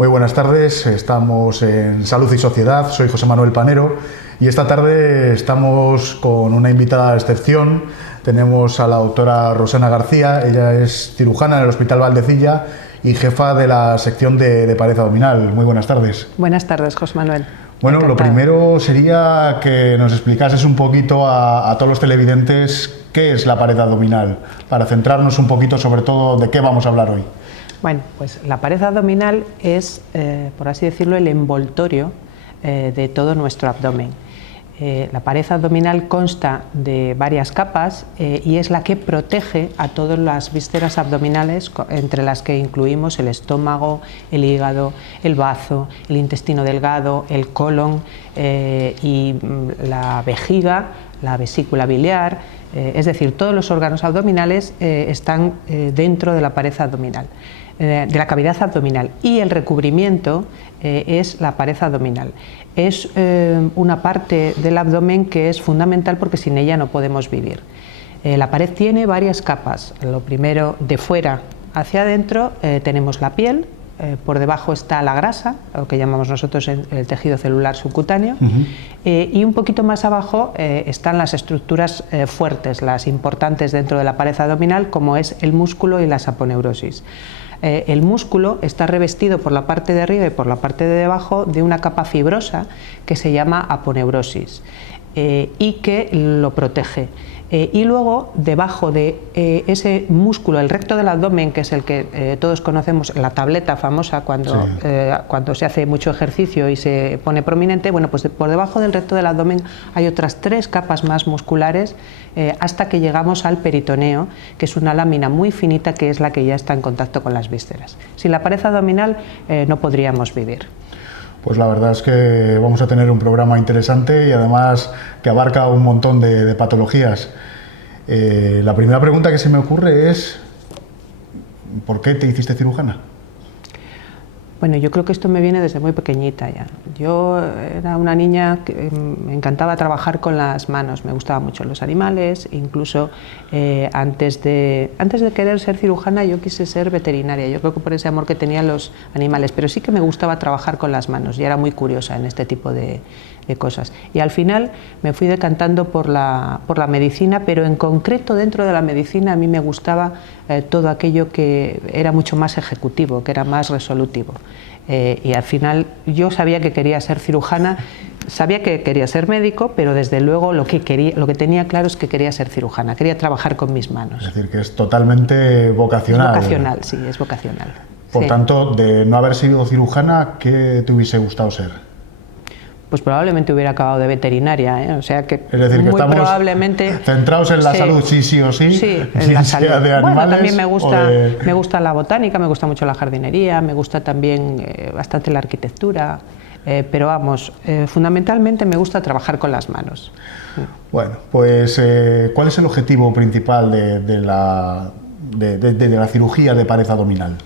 Muy buenas tardes, estamos en Salud y Sociedad, soy José Manuel Panero y esta tarde estamos con una invitada de excepción. Tenemos a la doctora Rosana García, ella es cirujana en el Hospital Valdecilla y jefa de la sección de pared abdominal. Muy buenas tardes. Buenas tardes, José Manuel. Bueno, Encantada. Lo primero sería que nos explicases un poquito a todos los televidentes qué es la pared abdominal, para centrarnos un poquito sobre todo de qué vamos a hablar hoy. Bueno, pues la pared abdominal es, por así decirlo, el envoltorio de todo nuestro abdomen. La pared abdominal consta de varias capas y es la que protege a todas las vísceras abdominales, entre las que incluimos el estómago, el hígado, el bazo, el intestino delgado, el colon y la vejiga, la vesícula biliar, es decir, todos los órganos abdominales están dentro de la pared abdominal, de la cavidad abdominal, y el recubrimiento es la pared abdominal. Es una parte del abdomen que es fundamental porque sin ella no podemos vivir. La pared tiene varias capas. Lo primero, de fuera hacia adentro tenemos la piel, por debajo está la grasa, lo que llamamos nosotros el tejido celular subcutáneo, y un poquito más abajo están las estructuras fuertes, las importantes dentro de la pared abdominal, como es el músculo y la saponeurosis. El músculo está revestido por la parte de arriba y por la parte de debajo de una capa fibrosa que se llama aponeurosis y que lo protege. Y luego, debajo de ese músculo, el recto del abdomen, que es el que todos conocemos, la tableta famosa cuando, sí, cuando se hace mucho ejercicio y se pone prominente, bueno, pues por debajo del recto del abdomen hay otras 3 capas más musculares hasta que llegamos al peritoneo, que es una lámina muy finita que es la que ya está en contacto con las vísceras. Sin la pared abdominal no podríamos vivir. Pues la verdad es que vamos a tener un programa interesante y además que abarca un montón de patologías. La primera pregunta que se me ocurre es ¿por qué te hiciste cirujana? Bueno, yo creo que esto me viene desde muy pequeñita ya. Yo era una niña que me encantaba trabajar con las manos, me gustaban mucho los animales, incluso antes de querer ser cirujana yo quise ser veterinaria, yo creo que por ese amor que tenía a los animales, pero sí que me gustaba trabajar con las manos y era muy curiosa en este tipo de cosas. Y al final me fui decantando por la medicina, pero en concreto dentro de la medicina a mí me gustaba todo aquello que era mucho más ejecutivo, que era más resolutivo. Y al final yo sabía que quería ser cirujana, sabía que quería ser médico, pero desde luego lo que tenía claro es que quería ser cirujana, quería trabajar con mis manos. Es decir, que es totalmente vocacional. Es vocacional, sí, es vocacional. Por tanto, de no haber sido cirujana, ¿qué te hubiese gustado ser? Pues probablemente hubiera acabado de veterinaria, o sea que, es decir, que muy estamos probablemente centrados en la salud, sí o sí. Sí, en la salud. De animales, bueno, también me gusta la botánica, me gusta mucho la jardinería, me gusta también bastante la arquitectura, pero vamos, fundamentalmente me gusta trabajar con las manos. Bueno, pues ¿cuál es el objetivo principal de la cirugía de pared abdominal?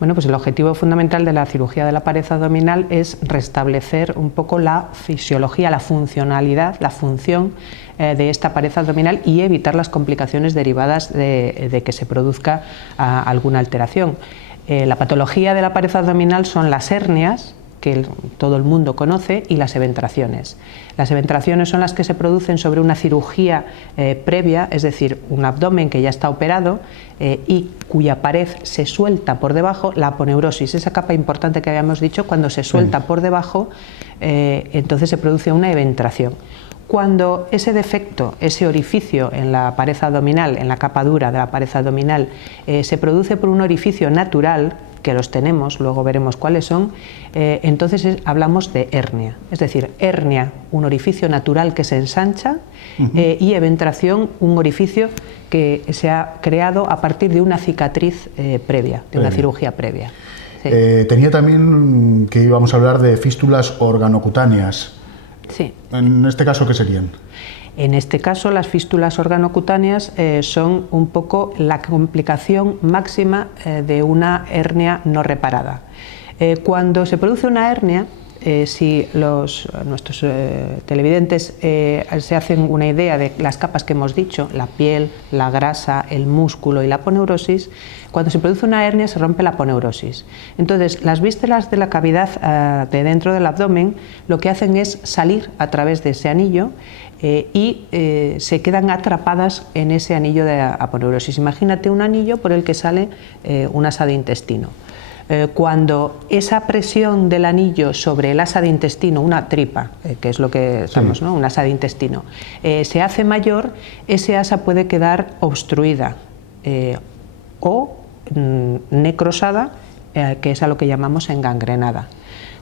Bueno, pues el objetivo fundamental de la cirugía de la pared abdominal es restablecer un poco la fisiología, la funcionalidad, la función de esta pared abdominal y evitar las complicaciones derivadas de que se produzca alguna alteración. La patología de la pared abdominal son las hernias, que todo el mundo conoce, y las eventraciones. Las eventraciones son las que se producen sobre una cirugía previa, es decir, un abdomen que ya está operado y cuya pared se suelta por debajo, la aponeurosis, esa capa importante que habíamos dicho, cuando se suelta por debajo, entonces se produce una eventración. Cuando ese defecto, ese orificio en la pared abdominal, en la capa dura de la pared abdominal, se produce por un orificio natural, que los tenemos, luego veremos cuáles son, entonces hablamos de hernia. Es decir, hernia, un orificio natural que se ensancha, y eventración, un orificio que se ha creado a partir de una cicatriz previa, de una cirugía previa. Sí. Tenía también que íbamos a hablar de fístulas organocutáneas. Sí. En este caso, ¿qué serían? En este caso, las fístulas organocutáneas son un poco la complicación máxima de una hernia no reparada. Cuando se produce una hernia, si nuestros televidentes se hacen una idea de las capas que hemos dicho, la piel, la grasa, el músculo y la aponeurosis, cuando se produce una hernia se rompe la aponeurosis. Entonces, las vísceras de la cavidad de dentro del abdomen lo que hacen es salir a través de ese anillo y se quedan atrapadas en ese anillo de aponeurosis. Imagínate un anillo por el que sale un asa de intestino. Cuando esa presión del anillo sobre el asa de intestino, una tripa, que es lo que estamos, ¿no? Un asa de intestino, se hace mayor, ese asa puede quedar obstruida o necrosada, que es a lo que llamamos engangrenada.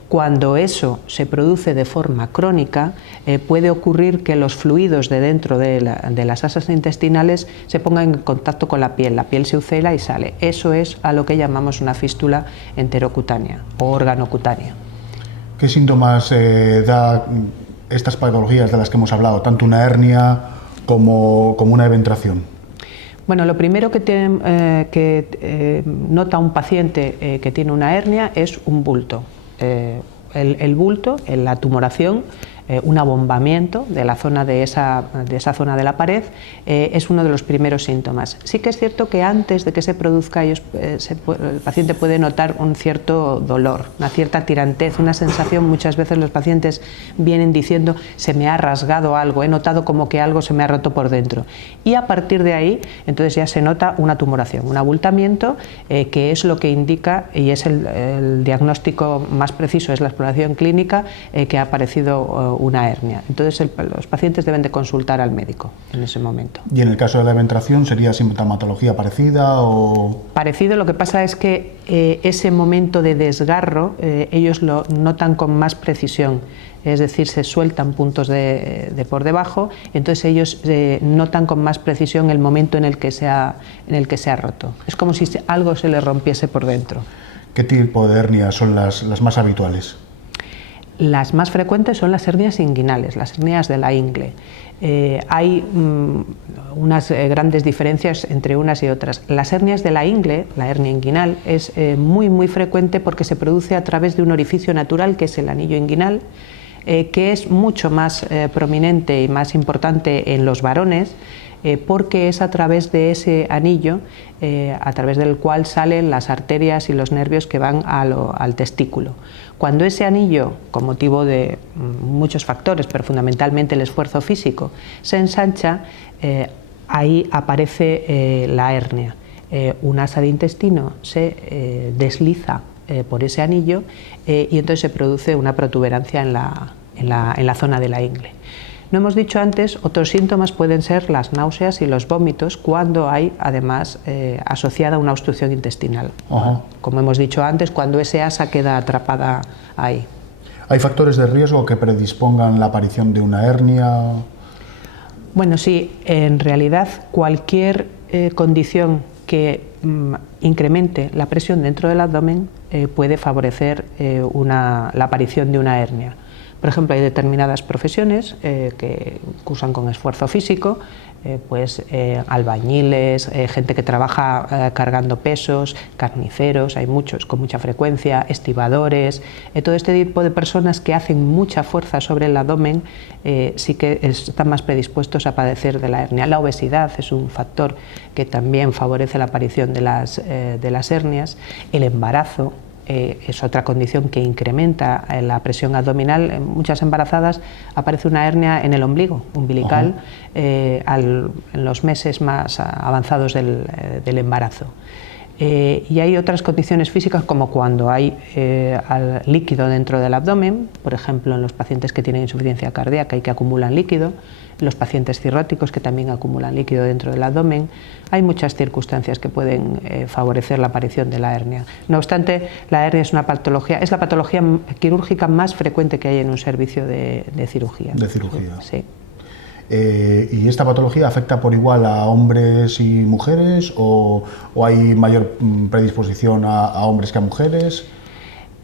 Cuando eso se produce de forma crónica, puede ocurrir que los fluidos de dentro de las asas intestinales se pongan en contacto con la piel se ucela y sale. Eso es a lo que llamamos una fístula enterocutánea o organocutánea. ¿Qué síntomas da estas patologías de las que hemos hablado, tanto una hernia como una eventración? Bueno, lo primero que nota un paciente que tiene una hernia es un bulto. El bulto, la tumoración, un abombamiento de la zona de esa zona de la pared es uno de los primeros síntomas. Sí que es cierto que antes de que se produzca el paciente puede notar un cierto dolor, una cierta tirantez, una sensación. Muchas veces los pacientes vienen diciendo se me ha rasgado algo, he notado como que algo se me ha roto por dentro, y a partir de ahí entonces ya se nota una tumoración, un abultamiento, que es lo que indica, y es el diagnóstico más preciso, es la exploración clínica, que ha aparecido una hernia. Entonces los pacientes deben de consultar al médico en ese momento. ¿Y en el caso de la eventración sería sintomatología parecida o...? Parecido, lo que pasa es que ese momento de desgarro ellos lo notan con más precisión, es decir, se sueltan puntos de por debajo, entonces ellos notan con más precisión el momento en el que se ha roto. Es como si algo se le rompiese por dentro. ¿Qué tipo de hernias son las más habituales? Las más frecuentes son las hernias inguinales, las hernias de la ingle. Hay unas grandes diferencias entre unas y otras. Las hernias de la ingle, la hernia inguinal, es muy frecuente porque se produce a través de un orificio natural que es el anillo inguinal, que es mucho más prominente y más importante en los varones, porque es a través de ese anillo, a través del cual salen las arterias y los nervios que van al testículo. Cuando ese anillo, con motivo de muchos factores, pero fundamentalmente el esfuerzo físico, se ensancha, ahí aparece la hernia. Un asa de intestino se desliza por ese anillo y entonces se produce una protuberancia en la zona de la ingle. No hemos dicho antes, otros síntomas pueden ser las náuseas y los vómitos cuando hay además asociada una obstrucción intestinal. Como hemos dicho antes, cuando ese asa queda atrapada ahí. ¿Hay factores de riesgo que predispongan la aparición de una hernia? Bueno, sí, en realidad cualquier condición que incremente la presión dentro del abdomen puede favorecer la aparición de una hernia. Por ejemplo, hay determinadas profesiones que cursan con esfuerzo físico, albañiles, gente que trabaja cargando pesos, carniceros, hay muchos con mucha frecuencia, estibadores, todo este tipo de personas que hacen mucha fuerza sobre el abdomen sí que están más predispuestos a padecer de la hernia. La obesidad es un factor que también favorece la aparición de las hernias, el embarazo. Es otra condición que incrementa la presión abdominal. En muchas embarazadas aparece una hernia en el ombligo umbilical en los meses más avanzados del embarazo. Y hay otras condiciones físicas como cuando hay líquido dentro del abdomen, por ejemplo en los pacientes que tienen insuficiencia cardíaca y que acumulan líquido, los pacientes cirróticos que también acumulan líquido dentro del abdomen. Hay muchas circunstancias que pueden favorecer la aparición de la hernia. No obstante, la hernia es la patología quirúrgica más frecuente que hay en un servicio de cirugía. De cirugía. Sí. ¿Y esta patología afecta por igual a hombres y mujeres o hay mayor predisposición a hombres que a mujeres?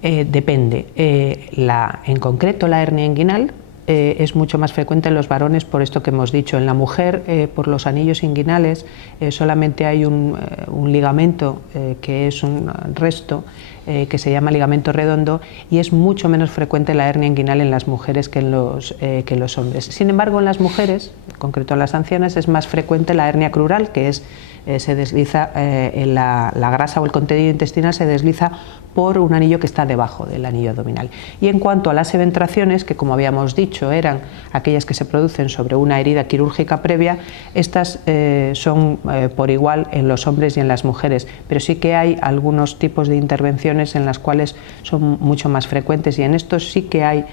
Depende. En concreto, la hernia inguinal es mucho más frecuente en los varones por esto que hemos dicho. En la mujer, por los anillos inguinales, solamente hay un ligamento que es un resto que se llama ligamento redondo, y es mucho menos frecuente la hernia inguinal en las mujeres que en los hombres. Sin embargo, en las mujeres, en concreto en las ancianas, es más frecuente la hernia crural, que es se desliza la grasa o el contenido intestinal se desliza por un anillo que está debajo del anillo abdominal. Y en cuanto a las eventraciones, que como habíamos dicho eran aquellas que se producen sobre una herida quirúrgica previa, estas son por igual en los hombres y en las mujeres, pero sí que hay algunos tipos de intervenciones en las cuales son mucho más frecuentes, y en estos sí que hay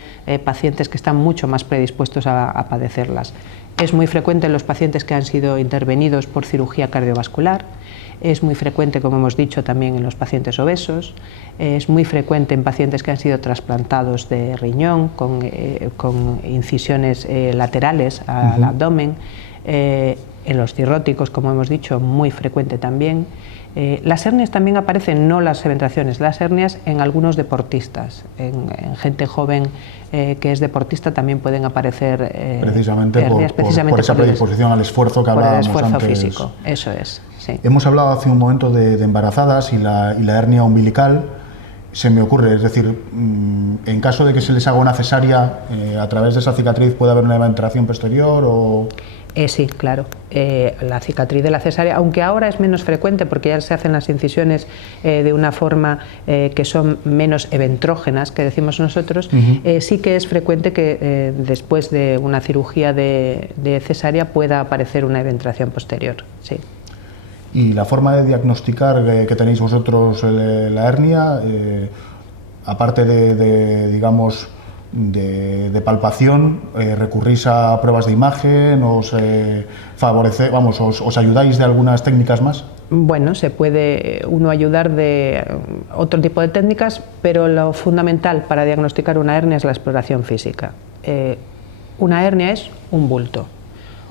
pacientes que están mucho más predispuestos a padecerlas. Es muy frecuente en los pacientes que han sido intervenidos por cirugía cardiovascular, es muy frecuente, como hemos dicho, también en los pacientes obesos, es muy frecuente en pacientes que han sido trasplantados de riñón con incisiones laterales al abdomen, en los cirróticos, como hemos dicho, muy frecuente también. Las hernias también aparecen, no las eventraciones, las hernias en algunos deportistas, en gente joven que es deportista también pueden aparecer precisamente hernias, por esa predisposición al esfuerzo que hablábamos antes. Por el esfuerzo físico, eso es. Sí. Hemos hablado hace un momento de embarazadas y la hernia umbilical. Se me ocurre, es decir, en caso de que se les haga una cesárea, a través de esa cicatriz puede haber una eventración posterior o... Sí, claro. La cicatriz de la cesárea, aunque ahora es menos frecuente porque ya se hacen las incisiones de una forma que son menos eventrógenas, que decimos nosotros, sí que es frecuente que después de una cirugía de cesárea pueda aparecer una eventración posterior. Sí. ¿Y la forma de diagnosticar que tenéis vosotros la hernia, aparte digamos, de palpación, recurrís a pruebas de imagen, os ayudáis de algunas técnicas más? Bueno, se puede uno ayudar de otro tipo de técnicas, pero lo fundamental para diagnosticar una hernia es la exploración física. Una hernia es un bulto,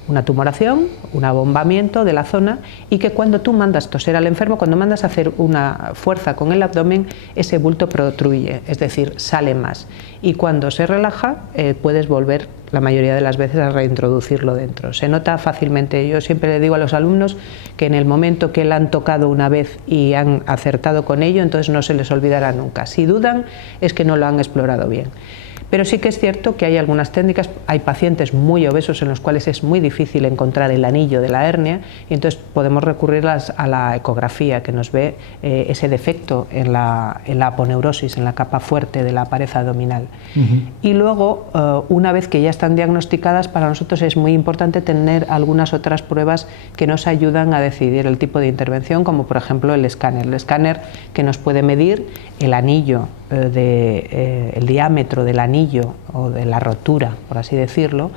una tumoración, un abombamiento de la zona, y que cuando tú mandas toser al enfermo, cuando mandas a hacer una fuerza con el abdomen, ese bulto protruye, es decir, sale más. Y cuando se relaja, puedes volver la mayoría de las veces a reintroducirlo dentro. Se nota fácilmente. Yo siempre le digo a los alumnos que en el momento que la han tocado una vez y han acertado con ello, entonces no se les olvidará nunca. Si dudan, es que no lo han explorado bien. Pero sí que es cierto que hay algunas técnicas, hay pacientes muy obesos en los cuales es muy difícil encontrar el anillo de la hernia, y entonces podemos recurrir a la ecografía, que nos ve ese defecto en la aponeurosis, en la capa fuerte de la pared abdominal. Y luego, una vez que ya están diagnosticadas, para nosotros es muy importante tener algunas otras pruebas que nos ayudan a decidir el tipo de intervención, como por ejemplo el escáner que nos puede medir el anillo, el diámetro del anillo o de la rotura, por así decirlo,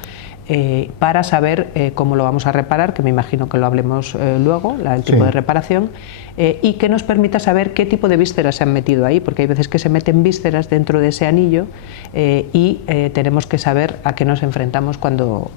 para saber cómo lo vamos a reparar, que me imagino que lo hablemos luego, el tipo de reparación, y que nos permita saber qué tipo de vísceras se han metido ahí, porque hay veces que se meten vísceras dentro de ese anillo, y tenemos que saber a qué nos enfrentamos cuando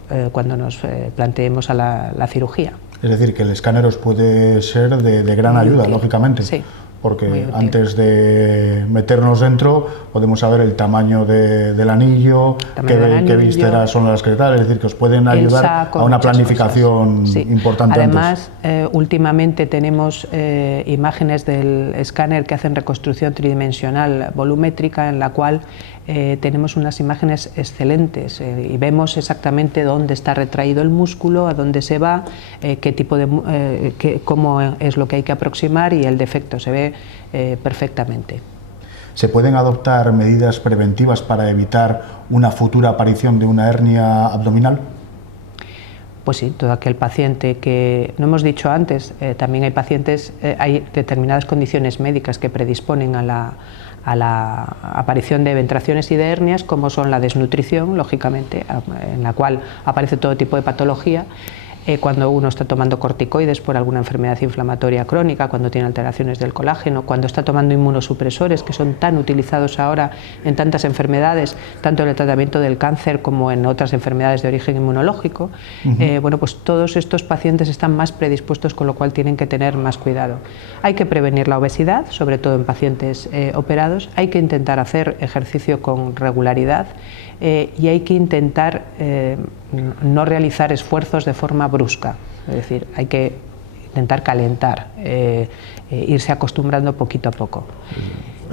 nos planteemos a la cirugía. Es decir, que el escáner os puede ser de gran ayuda, útil, lógicamente. Sí. Porque antes de meternos dentro podemos saber el tamaño del anillo, qué vísceras son las que tal, es decir, que os pueden ayudar a una planificación importante. Además, últimamente tenemos imágenes del escáner que hacen reconstrucción tridimensional volumétrica, en la cual tenemos unas imágenes excelentes y vemos exactamente dónde está retraído el músculo, a dónde se va, qué tipo cómo es lo que hay que aproximar, y el defecto se ve perfectamente. ¿Se pueden adoptar medidas preventivas para evitar una futura aparición de una hernia abdominal? Pues sí, todo aquel paciente que, no hemos dicho antes, también hay pacientes, hay determinadas condiciones médicas que predisponen a la aparición de eventraciones y de hernias, como son la desnutrición, lógicamente, en la cual aparece todo tipo de patología, cuando uno está tomando corticoides por alguna enfermedad inflamatoria crónica, cuando tiene alteraciones del colágeno, cuando está tomando inmunosupresores que son tan utilizados ahora en tantas enfermedades, tanto en el tratamiento del cáncer como en otras enfermedades de origen inmunológico. Bueno, pues todos estos pacientes están más predispuestos, con lo cual tienen que tener más cuidado. Hay que prevenir la obesidad, sobre todo en pacientes operados, hay que intentar hacer ejercicio con regularidad y hay que intentar no realizar esfuerzos de forma brusca, es decir, hay que intentar calentar, irse acostumbrando poquito a poco.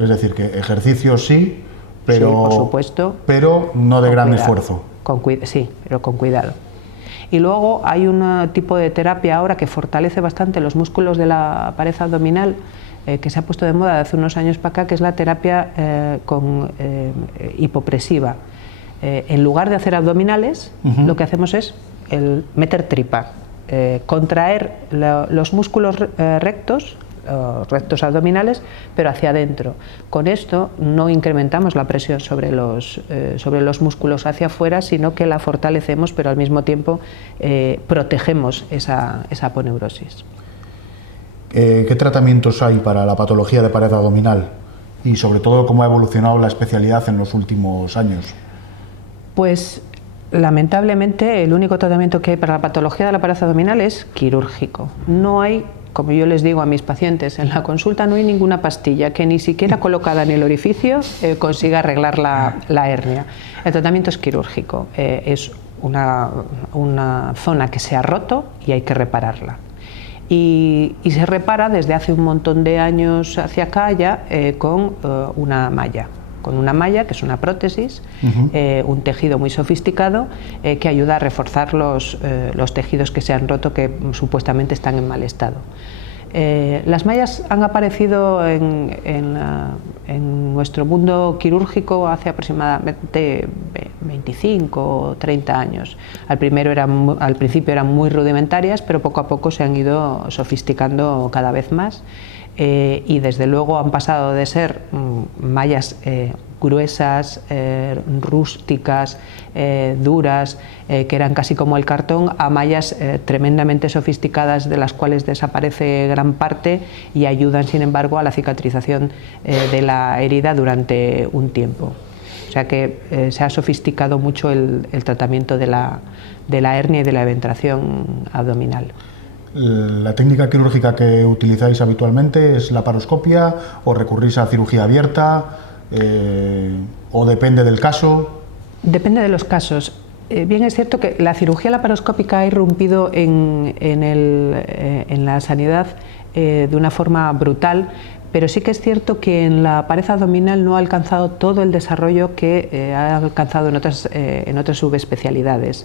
Es decir, que ejercicio sí, pero, sí, por supuesto, pero no de gran esfuerzo. Sí, pero con cuidado. Y luego hay un tipo de terapia ahora que fortalece bastante los músculos de la pared abdominal, que se ha puesto de moda de hace unos años para acá, que es la terapia hipopresiva. En lugar de hacer abdominales, lo que hacemos es meter tripa, contraer los músculos rectos abdominales, pero hacia adentro. Con esto no incrementamos la presión sobre los músculos hacia afuera, sino que la fortalecemos, pero al mismo tiempo protegemos esa aponeurosis. ¿Qué tratamientos hay para la patología de pared abdominal? Y sobre todo, ¿cómo ha evolucionado la especialidad en los últimos años? Pues lamentablemente el único tratamiento que hay para la patología de la pared abdominal es quirúrgico. No hay, como yo les digo a mis pacientes en la consulta, no hay ninguna pastilla que ni siquiera colocada en el orificio consiga arreglar la hernia. El tratamiento es quirúrgico, es una zona que se ha roto y hay que repararla. Y se repara desde hace un montón de años hacia acá ya con una malla. Con una malla, que es una prótesis, un tejido muy sofisticado que ayuda a reforzar los tejidos que se han roto, que supuestamente están en mal estado. Las mallas han aparecido en nuestro mundo quirúrgico hace aproximadamente 25 o 30 años. Al principio eran muy rudimentarias, pero poco a poco se han ido sofisticando cada vez más. Y desde luego han pasado de ser mallas gruesas, rústicas, duras, que eran casi como el cartón, a mallas tremendamente sofisticadas, de las cuales desaparece gran parte y ayudan, sin embargo, a la cicatrización de la herida durante un tiempo. O sea que se ha sofisticado mucho el tratamiento de la hernia y de la eventración abdominal. ¿La técnica quirúrgica que utilizáis habitualmente es la laparoscopia o recurrís a cirugía abierta o depende del caso? Depende de los casos. Bien es cierto que la cirugía laparoscópica ha irrumpido en la sanidad de una forma brutal, pero sí que es cierto que en la pared abdominal no ha alcanzado todo el desarrollo que ha alcanzado en otras subespecialidades.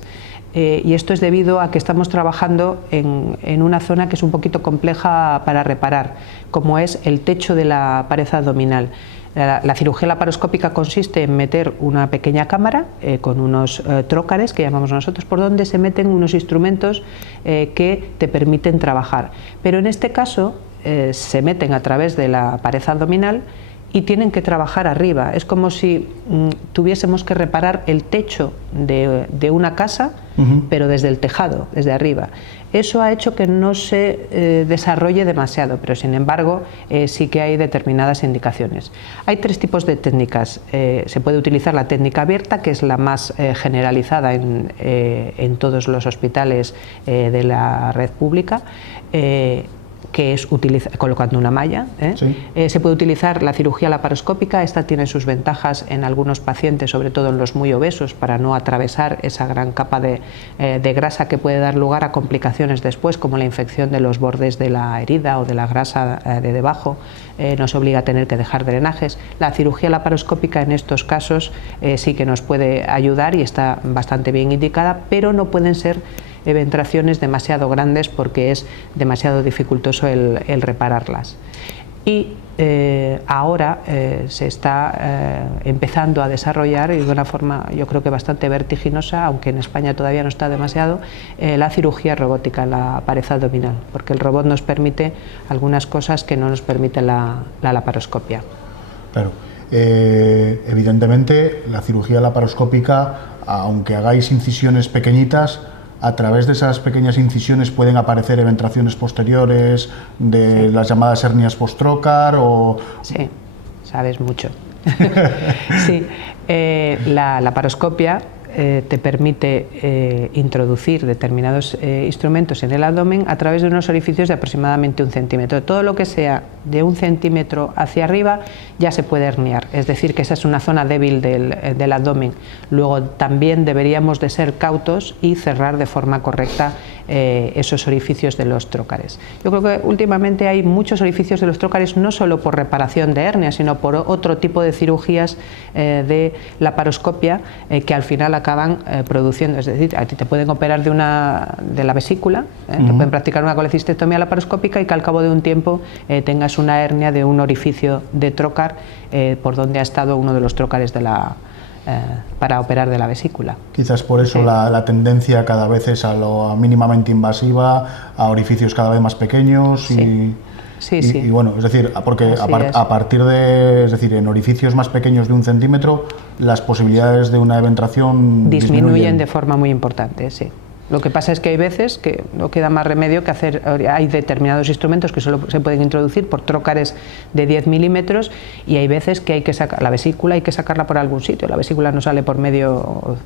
Y esto es debido a que estamos trabajando en una zona que es un poquito compleja para reparar, como es el techo de la pared abdominal. La cirugía laparoscópica consiste en meter una pequeña cámara con unos trócares, que llamamos nosotros, por donde se meten unos instrumentos que te permiten trabajar. Pero en este caso se meten a través de la pared abdominal y tienen que trabajar arriba. Es como si tuviésemos que reparar el techo de una casa, pero desde el tejado, desde arriba. Eso ha hecho que no se desarrolle demasiado, pero sin embargo sí que hay determinadas indicaciones. Hay tres tipos de técnicas. Se puede utilizar la técnica abierta, que es la más generalizada en todos los hospitales de la red pública, que es colocando una malla. Sí. Se puede utilizar la cirugía laparoscópica. Esta tiene sus ventajas en algunos pacientes, sobre todo en los muy obesos, para no atravesar esa gran capa de grasa que puede dar lugar a complicaciones después, como la infección de los bordes de la herida o de la grasa de debajo. Nos obliga a tener que dejar drenajes. La cirugía laparoscópica en estos casos sí que nos puede ayudar y está bastante bien indicada, pero no pueden ser eventraciones demasiado grandes porque es demasiado dificultoso el repararlas. Y ahora se está empezando a desarrollar, y de una forma yo creo que bastante vertiginosa, aunque en España todavía no está demasiado, la cirugía robótica en la pared abdominal, porque el robot nos permite algunas cosas que no nos permite la laparoscopia. Claro. Evidentemente la cirugía laparoscópica, aunque hagáis incisiones pequeñitas, a través de esas pequeñas incisiones pueden aparecer eventraciones posteriores de las llamadas hernias post-trocar o... Sí, sabes mucho. Sí, la laparoscopia te permite introducir determinados instrumentos en el abdomen a través de unos orificios de aproximadamente 1 centímetro. Todo lo que sea de 1 centímetro hacia arriba ya se puede herniar, es decir, que esa es una zona débil del abdomen. Luego también deberíamos de ser cautos y cerrar de forma correcta esos orificios de los trócares. Yo creo que últimamente hay muchos orificios de los trócares no solo por reparación de hernias, sino por otro tipo de cirugías de laparoscopia que al final acaban produciendo, es decir, a ti te pueden operar de la vesícula, te pueden practicar una colecistectomía laparoscópica y que al cabo de un tiempo tengas una hernia de un orificio de trócar por donde ha estado uno de los trócares para operar de la vesícula. Quizás por eso la tendencia cada vez es a lo mínimamente invasiva, a orificios cada vez más pequeños y bueno, es decir, porque a partir de, es decir, en orificios más pequeños de 1 centímetro, las posibilidades de una eventración disminuyen de forma muy importante, sí. Lo que pasa es que hay veces que no queda más remedio que hacer, hay determinados instrumentos que solo se pueden introducir por trócares de 10 milímetros y hay veces que hay que sacar la vesícula, hay que sacarla por algún sitio, la vesícula no sale por medio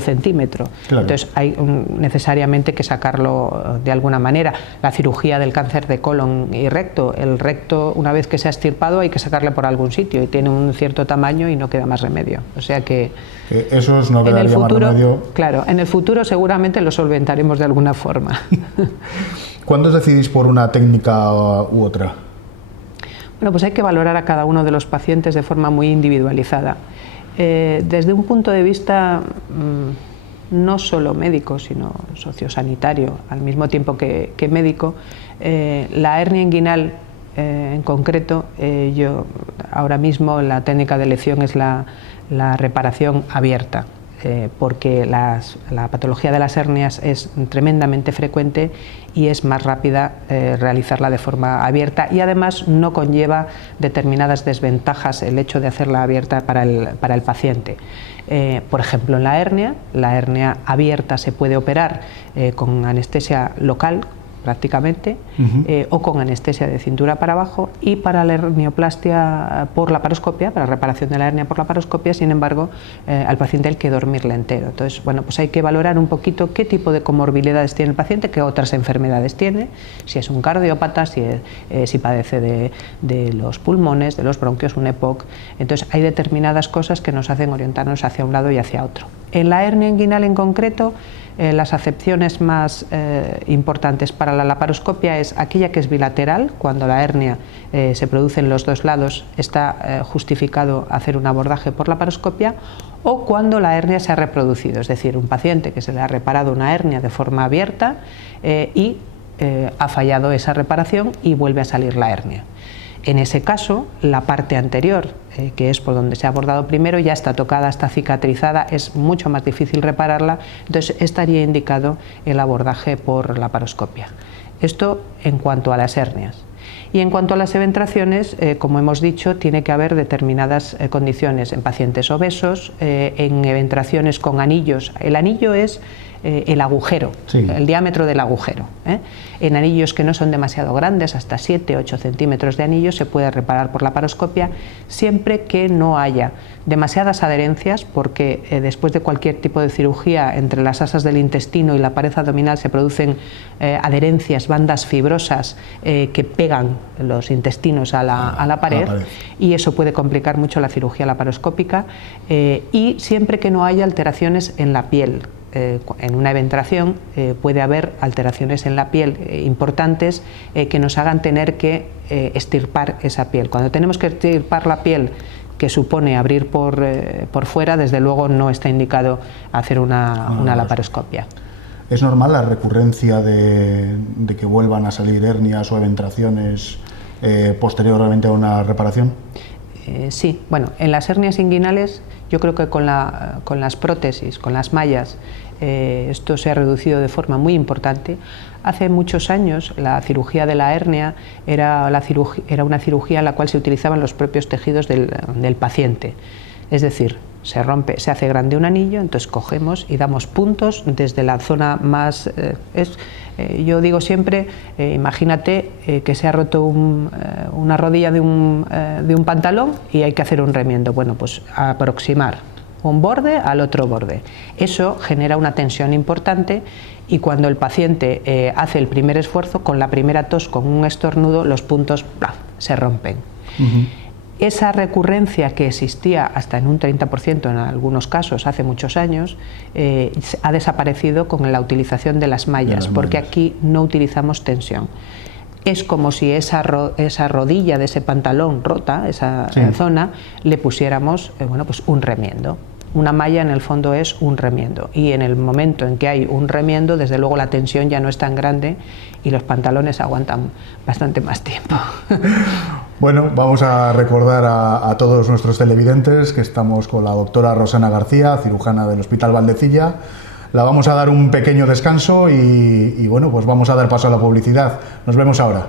centímetro, claro. Entonces hay necesariamente que sacarlo de alguna manera. La cirugía del cáncer de colon y recto, el recto una vez que se ha extirpado hay que sacarle por algún sitio y tiene un cierto tamaño y no queda más remedio, o sea que eso no quedaría más remedio. Claro, en el futuro seguramente lo solventaremos de alguna forma. ¿Cuándo decidís por una técnica u otra? Bueno, pues hay que valorar a cada uno de los pacientes de forma muy individualizada. Desde un punto de vista no solo médico, sino sociosanitario, al mismo tiempo que médico, la hernia inguinal en concreto, yo ahora mismo la técnica de elección es la reparación abierta. Porque la patología de las hernias es tremendamente frecuente y es más rápida realizarla de forma abierta y además no conlleva determinadas desventajas el hecho de hacerla abierta para el paciente. Por ejemplo, en la hernia abierta se puede operar con anestesia local prácticamente, o con anestesia de cintura para abajo, y para la hernioplastia por laparoscopia, para la reparación de la hernia por laparoscopia, sin embargo, al paciente hay que dormirle entero. Entonces, bueno, pues hay que valorar un poquito qué tipo de comorbilidades tiene el paciente, qué otras enfermedades tiene, si es un cardiópata, si padece de los pulmones, de los bronquios, un EPOC. Entonces, hay determinadas cosas que nos hacen orientarnos hacia un lado y hacia otro. En la hernia inguinal en concreto, las acepciones más importantes para la laparoscopia es aquella que es bilateral, cuando la hernia se produce en los dos lados, está justificado hacer un abordaje por laparoscopia, o cuando la hernia se ha reproducido, es decir, un paciente que se le ha reparado una hernia de forma abierta y ha fallado esa reparación y vuelve a salir la hernia. En ese caso, la parte anterior, que es por donde se ha abordado primero, ya está tocada, está cicatrizada, es mucho más difícil repararla, entonces estaría indicado el abordaje por laparoscopia. Esto en cuanto a las hernias. Y en cuanto a las eventraciones, como hemos dicho, tiene que haber determinadas condiciones en pacientes obesos, en eventraciones con anillos. El anillo es el agujero, el diámetro del agujero. En anillos que no son demasiado grandes, hasta 7-8 centímetros de anillo, se puede reparar por laparoscopia siempre que no haya demasiadas adherencias, porque después de cualquier tipo de cirugía entre las asas del intestino y la pared abdominal se producen adherencias, bandas fibrosas que pegan los intestinos a la pared, y eso puede complicar mucho la cirugía laparoscópica, y siempre que no haya alteraciones en la piel. En una eventración puede haber alteraciones en la piel importantes que nos hagan tener que extirpar esa piel. Cuando tenemos que extirpar la piel, que supone abrir por fuera, desde luego no está indicado hacer una laparoscopia. ¿Es normal la recurrencia de que vuelvan a salir hernias o eventraciones posteriormente a una reparación? Sí, bueno, en las hernias inguinales yo creo que con las prótesis, con las mallas, esto se ha reducido de forma muy importante. Hace muchos años la cirugía de la hernia era una cirugía en la cual se utilizaban los propios tejidos del paciente. Es decir, se rompe, se hace grande un anillo, entonces cogemos y damos puntos desde la zona más... yo digo siempre, imagínate que se ha roto una rodilla de un pantalón y hay que hacer un remiendo. Bueno, pues aproximar un borde al otro borde. Eso genera una tensión importante y cuando el paciente hace el primer esfuerzo, con la primera tos, con un estornudo, los puntos ¡plaf!, se rompen. Esa recurrencia que existía hasta en un 30% en algunos casos hace muchos años, ha desaparecido con la utilización de las mallas, porque aquí no utilizamos tensión. Es como si esa rodilla de ese pantalón rota, esa zona, le pusiéramos bueno, pues un remiendo. Una malla en el fondo es un remiendo y en el momento en que hay un remiendo, desde luego la tensión ya no es tan grande y los pantalones aguantan bastante más tiempo. Bueno, vamos a recordar a todos nuestros televidentes que estamos con la doctora Rosana García, cirujana del Hospital Valdecilla. La vamos a dar un pequeño descanso y bueno, pues vamos a dar paso a la publicidad. Nos vemos ahora.